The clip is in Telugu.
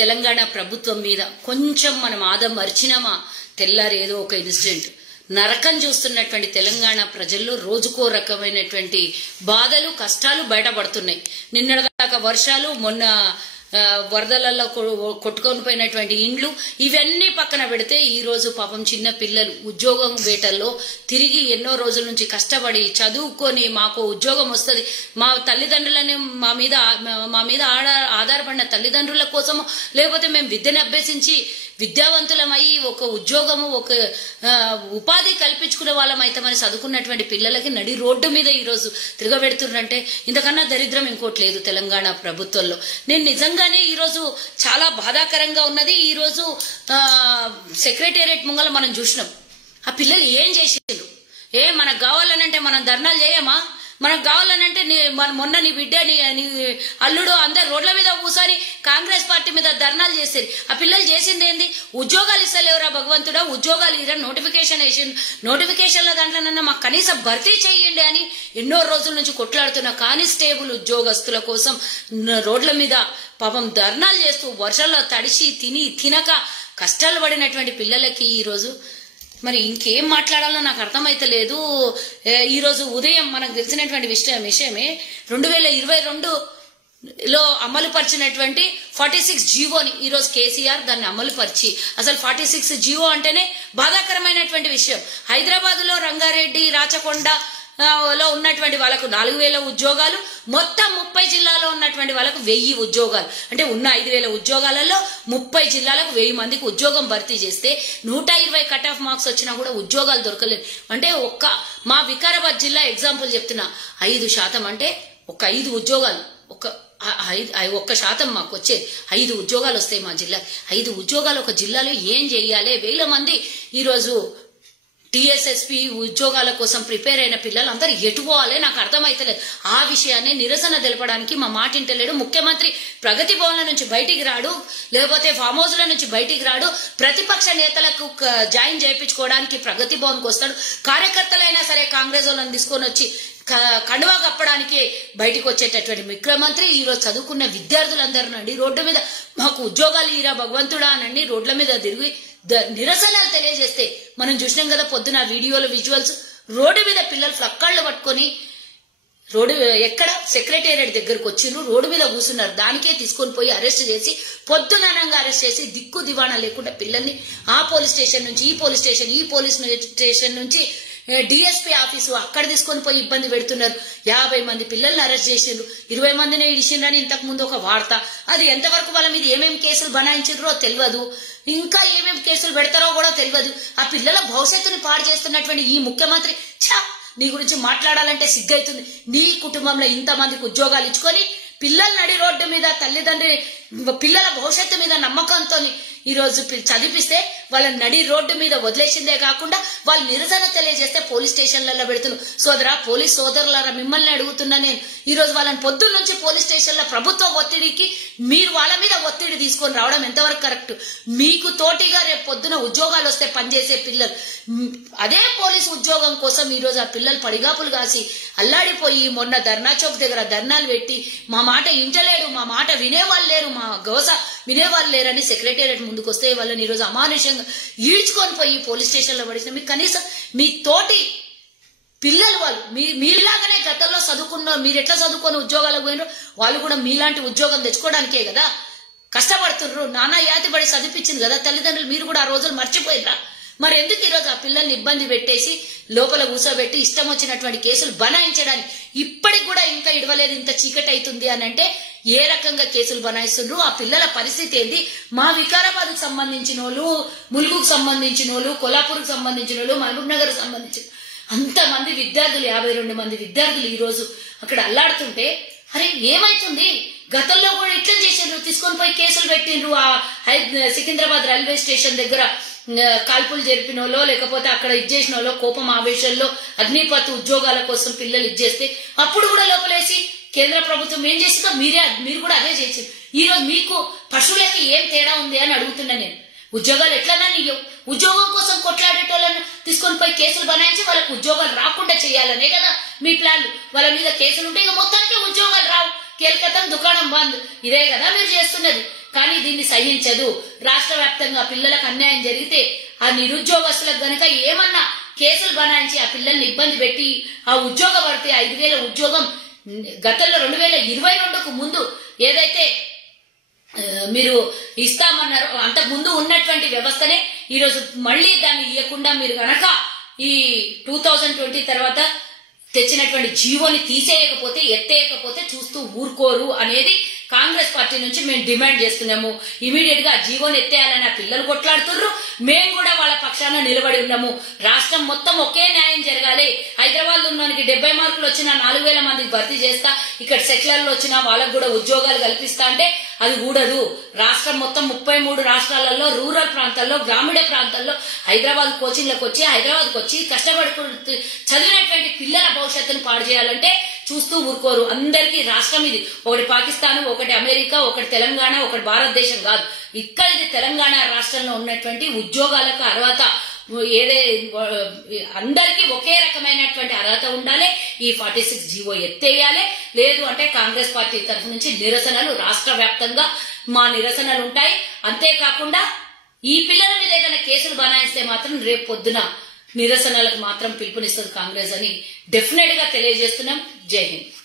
తెలంగాణ ప్రభుత్వం మీద కొంచెం మనం ఆదం మర్చినామా తెల్లారి ఏదో ఒక ఇన్సిడెంట్ నరకం చూస్తున్నటువంటి తెలంగాణ ప్రజల్లో రోజుకో రకమైనటువంటి బాధలు కష్టాలు బయటపడుతున్నాయి. నిన్నటిదాకా వర్షాలు, మొన్న వరదలలో కొట్టుకొని పోయినటువంటి ఇండ్లు, ఇవన్నీ పక్కన పెడితే ఈ రోజు పాపం చిన్న పిల్లలు ఉద్యోగం వేటల్లో తిరిగి ఎన్నో రోజుల నుంచి కష్టపడి చదువుకొని మాకు ఉద్యోగం వస్తుంది, మా తల్లిదండ్రులని మా మీద ఆధారపడిన తల్లిదండ్రుల కోసము, లేకపోతే మేము విద్యను అభ్యసించి విద్యావంతులమై ఒక ఉద్యోగము ఒక ఉపాధి కల్పించుకునే వాళ్ళమైతామని చదువుకున్నటువంటి పిల్లలకి నడి రోడ్డు మీద ఈరోజు తిరగబెడుతున్నారంటే ఇంతకన్నా దరిద్రం ఇంకోటి లేదు తెలంగాణ ప్రభుత్వంలో. నేను నిజంగానే ఈరోజు చాలా బాధాకరంగా ఉన్నది. ఈరోజు సెక్రటేరియట్ ముంగల మనం చూసినాం, ఆ పిల్లలు ఏం చేసిండ్రు? మనకు కావాలనంటే మనం ధర్నాలు చేయమా? మనకు కావాలనంటే మొన్న నీ బిడ్డ నీ అల్లుడు అందరు రోడ్ల మీద కూర్చొని కాంగ్రెస్ పార్టీ మీద ధర్నాలు చేసేది. ఆ పిల్లలు చేసింది ఏంది? ఉద్యోగాలు ఇస్తలేవురా భగవంతుడా, ఉద్యోగాలు ఇరా, నోటిఫికేషన్ వేసిండు, నోటిఫికేషన్ల దాంట్లోనన్నా మాకు కనీసం భర్తీ చేయండి అని ఎన్నో రోజుల నుంచి కొట్లాడుతున్న కానిస్టేబుల్ ఉద్యోగస్తుల కోసం రోడ్ల మీద పాపం ధర్నాలు చేస్తూ వర్షాల్లో తడిసి తినక కష్టాలు పడినటువంటి పిల్లలకి ఈరోజు మరి ఇంకేం మాట్లాడాలో నాకు అర్థమైతలేదు. ఈరోజు ఉదయం మనకు తెలిసినటువంటి విషయమే 2022లో అమలు పరిచినటువంటి 46 జీవోని ఈరోజు కేసీఆర్ దాన్ని అమలు పరిచి, అసలు 46 జీవో అంటేనే బాధాకరమైనటువంటి విషయం. హైదరాబాద్ లో రంగారెడ్డి, రాచకొండ లో ఉన్నటువంటి వాళ్ళకు 4000 ఉద్యోగాలు, మొత్తం 30 జిల్లాలో ఉన్నటువంటి వాళ్ళకు 1000 ఉద్యోగాలు, అంటే ఉన్న 5000 ఉద్యోగాలలో 30 జిల్లాలకు 1000 మందికి ఉద్యోగం భర్తీ చేస్తే 120 కట్ ఆఫ్ మార్క్స్ వచ్చినా కూడా ఉద్యోగాలు దొరకలేదు. అంటే మా వికారాబాద్ జిల్లా ఎగ్జాంపుల్ చెప్తున్నా, 5% అంటే ఒక 5 ఉద్యోగాలు, 1% మాకు వచ్చేది 5 ఉద్యోగాలు వస్తాయి మా జిల్లా. 5 ఉద్యోగాలు ఒక జిల్లాలో ఏం చేయాలి? 1000 మంది ఈరోజు టీఎస్ఎస్పీ ఉద్యోగాల కోసం ప్రిపేర్ అయిన పిల్లలు అందరూ ఎటుపోవాలి నాకు అర్థమైతలేదు. ఆ విషయాన్ని నిరసన తెలపడానికి మా మాట ఇంటలేడు ముఖ్యమంత్రి. ప్రగతి భవన్ల నుంచి బయటికి రాడు, లేకపోతే ఫామ్ హౌస్ల నుంచి బయటికి రాడు, ప్రతిపక్ష నేతలకు జాయిన్ చేయించుకోవడానికి ప్రగతి భవన్కి వస్తాడు. కార్యకర్తలైనా సరే కాంగ్రెస్ వాళ్ళని తీసుకొని వచ్చి కండువా కప్పడానికి బయటికి వచ్చేటటువంటి ముఖ్యమంత్రి ఈరోజు చదువుకున్న విద్యార్థులందరూ రోడ్డు మీద మాకు ఉద్యోగాలు ఇరా భగవంతుడా అనండి రోడ్ల మీద తిరిగి నిరసనలు తెలియజేస్తే మనం చూసినాం కదా పొద్దున వీడియోలు విజువల్స్. రోడ్డు మీద పిల్లలు ఫ్లక్కాళ్ళు పట్టుకొని రోడ్డు ఎక్కడ సెక్రటేరియట్ దగ్గరకు వచ్చిండ్రు, రోడ్డు మీద కూర్చున్నారు. దానికే తీసుకొని పోయి అరెస్ట్ చేసి పొద్దుననంగా అరెస్ట్ చేసి దిక్కు దివాణా లేకుండా పిల్లల్ని ఆ పోలీస్ స్టేషన్ నుంచి ఈ పోలీస్ స్టేషన్ నుంచి డిఎస్పీ ఆఫీసు అక్కడ తీసుకొని పోయి ఇబ్బంది పెడుతున్నారు. 50 మంది పిల్లల్ని అరెస్ట్ చేసిండ్రు, 20 మందిని ఇడిచిండ్రని ఇంతకు ముందు ఒక వార్త. అది ఎంతవరకు వాళ్ళ మీద ఏమేమి కేసులు బనాయించారో తెలియదు, ఇంకా ఏమేమి కేసులు పెడతారో కూడా తెలియదు. ఆ పిల్లల భవిష్యత్తుని పాడు చేస్తున్నటువంటి ఈ ముఖ్యమంత్రి నీ గురించి మాట్లాడాలంటే సిగ్గైతుంది. నీ కుటుంబంలో ఇంతమందికి ఉద్యోగాలు ఇచ్చుకొని పిల్లలు నడి రోడ్డు మీద తల్లిదండ్రి పిల్లల భవిష్యత్తు మీద నమ్మకంతో ఈరోజు చదివిస్తే వాళ్ళని నడి రోడ్డు మీద వదిలేసిందే కాకుండా వాళ్ళు నిరసన తెలియజేస్తే పోలీస్ స్టేషన్లలో పెడుతున్నారు. సోదరా, పోలీస్ సోదరులారా, మిమ్మల్ని అడుగుతున్నా నేను. ఈరోజు వాళ్ళని పొద్దున్న నుంచి పోలీస్ స్టేషన్లో ప్రభుత్వ ఒత్తిడికి మీరు వాళ్ళ మీద ఒత్తిడి తీసుకొని రావడం ఎంతవరకు కరెక్ట్? మీకు తోటిగా రేపు పొద్దున ఉద్యోగాలు వస్తే పనిచేసే పిల్లలు అదే పోలీసు ఉద్యోగం కోసం ఈరోజు ఆ పిల్లలు పడిగాపులు కాసి అల్లాడిపోయి మొన్న ధర్నా చౌక్ దగ్గర ధర్నాలు పెట్టి మా మాట ఇంటలేడు, మా మాట వినేవాళ్ళు లేరు, మా గోస వినేవాళ్ళు లేరని సెక్రటేరియట్ ముందుకు వస్తే వాళ్ళని ఈరోజు అమానుషంగా ఈడ్చుకొని పోయి పోలీస్ స్టేషన్లో పడిసిన. మీకు కనీసం మీ తోటి పిల్లలు వాళ్ళు మీలాగానే గతంలో చదువుకున్న మీరు ఎట్లా చదువుకొని ఉద్యోగాలకు పోయినారో వాళ్ళు కూడా మీలాంటి ఉద్యోగం తెచ్చుకోవడానికే కదా కష్టపడుతుర్రు. నానా యాతిపడి చదివించింది కదా తల్లిదండ్రులు. మీరు కూడా ఆ రోజులు మర్చిపోయినరా? మరి ఎందుకు ఈరోజు ఆ పిల్లల్ని ఇబ్బంది పెట్టేసి లోపల కూర్చోబెట్టి ఇష్టం వచ్చినటువంటి కేసులు బనాయించడానికి ఇప్పటికి కూడా ఇంకా ఇడవలేదు? ఇంత చీకటి అవుతుంది అని అంటే ఏ రకంగా కేసులు బనాయిస్తుండ్రు? ఆ పిల్లల పరిస్థితి ఏంది? మా వికారాబాద్ కు సంబంధించిన వాళ్ళు, ములుగుకు సంబంధించిన వాళ్ళు, కొల్లాపూర్కు సంబంధించిన వాళ్ళు, మహబూబ్ నగర్ కు సంబంధించిన అంతమంది విద్యార్థులు 52 మంది విద్యార్థులు ఈ రోజు అక్కడ అల్లాడుతుంటే అరే ఏమైతుంది? గతంలో కూడా ఇట్లా చేసిండ్రు, తీసుకొని పోయి కేసులు పెట్టిండ్రు. ఆ సికింద్రాబాద్ రైల్వే స్టేషన్ దగ్గర కాల్పులు జరిపిన వాళ్ళో లేకపోతే అక్కడ ఇచ్చేసిన వాళ్ళో కోపం ఆవేశంలో అగ్నిపత్ ఉద్యోగాల కోసం పిల్లలు ఇచ్చేస్తే అప్పుడు కూడా లోపలేసి కేంద్ర ప్రభుత్వం ఏం చేసిందో మీరు కూడా అదే చేసింది. ఈ రోజు మీకు పశువులకి ఏం తేడా ఉంది అని అడుగుతున్నా నేను. ఉద్యోగాలు ఎట్లన్నా నీయవు, ఉద్యోగం కోసం కొట్లాడేటోళ్ళను తీసుకొని పోయి కేసులు బనాయించి వాళ్ళకు ఉద్యోగాలు రాకుండా చేయాలనే కదా మీ ప్లాన్లు. వాళ్ళ మీద కేసులు ఉంటే ఇక మొత్తానికి ఉద్యోగాలు రావు, కేల్కతం దుకాణం బంద్, ఇదే కదా మీరు చేస్తున్నది. కానీ దీన్ని సహించదు. రాష్ట్ర వ్యాప్తంగా పిల్లలకు అన్యాయం జరిగితే ఆ నిరుద్యోగస్తులకు గనక ఏమన్నా కేసులు బనాయించి ఆ పిల్లల్ని ఇబ్బంది పెట్టి ఆ ఉద్యోగ పడితే 5,000 ఉద్యోగం గతంలో 2022కు ముందు ఏదైతే మీరు ఇస్తామన్నారు అంతకు ముందు ఉన్నటువంటి వ్యవస్థనే ఈరోజు మళ్ళీ దాన్ని ఇవ్వకుండా మీరు గనక ఈ 2020 తర్వాత తెచ్చినటువంటి జీవోని తీసేయకపోతే ఎత్తేయకపోతే చూస్తూ ఊరుకోరు అనేది కాంగ్రెస్ పార్టీ నుంచి మేము డిమాండ్ చేస్తున్నాము. ఇమీడియట్ గా జీవోని ఎత్తేయాలని పిల్లలు కొట్లాడుతున్నారు, మేము కూడా వాళ్ళ పక్షాన నిలబడి ఉన్నాము. రాష్ట్రం మొత్తం ఒకే న్యాయం జరగాలి. హైదరాబాద్ లో ఉన్నవానికి 70 మార్కులు వచ్చినా 4,000 మందికి భర్తీ చేస్తా, ఇక్కడ సెటిలర్లు వచ్చినా వాళ్ళకు కూడా ఉద్యోగాలు కల్పిస్తా అంటే అది కూడదు. రాష్ట్రం మొత్తం 33 రాష్ట్రాలలో రూరల్ ప్రాంతాల్లో గ్రామీణ ప్రాంతాల్లో హైదరాబాద్ కోచింగ్లకు వచ్చి హైదరాబాద్కి వచ్చి కష్టపడుకుంటూ చదివినటువంటి పిల్లల భవిష్యత్తును పాడు చేయాలంటే చూస్తూ ఊరుకోరు. అందరికీ రాష్ట్రం ఇది ఒకటి పాకిస్తాన్, ఒకటి అమెరికా, ఒకటి తెలంగాణ, ఒకటి భారతదేశం కాదు. ఇక్కడ ఇది తెలంగాణ రాష్ట్రంలో ఉన్నటువంటి ఉద్యోగాలకు అర్హత ఏదే అందరికీ ఒకే రకమైనటువంటి అర్హత ఉండాలి. ఈ 46 జీవో ఎత్తేయాలి. లేదు అంటే కాంగ్రెస్ పార్టీ తరఫు నుంచి నిరసనలు రాష్ట్ర వ్యాప్తంగా మా నిరసనలు ఉంటాయి. అంతేకాకుండా ఈ పిల్లల మీద ఏదైనా కేసులు బనాయిస్తే మాత్రం రేపు పొద్దున నిరసనలకు మాత్రం పిలుపునిస్తుంది కాంగ్రెస్ అని డెఫినెట్ గా తెలియజేస్తున్నాం. జై హింద్.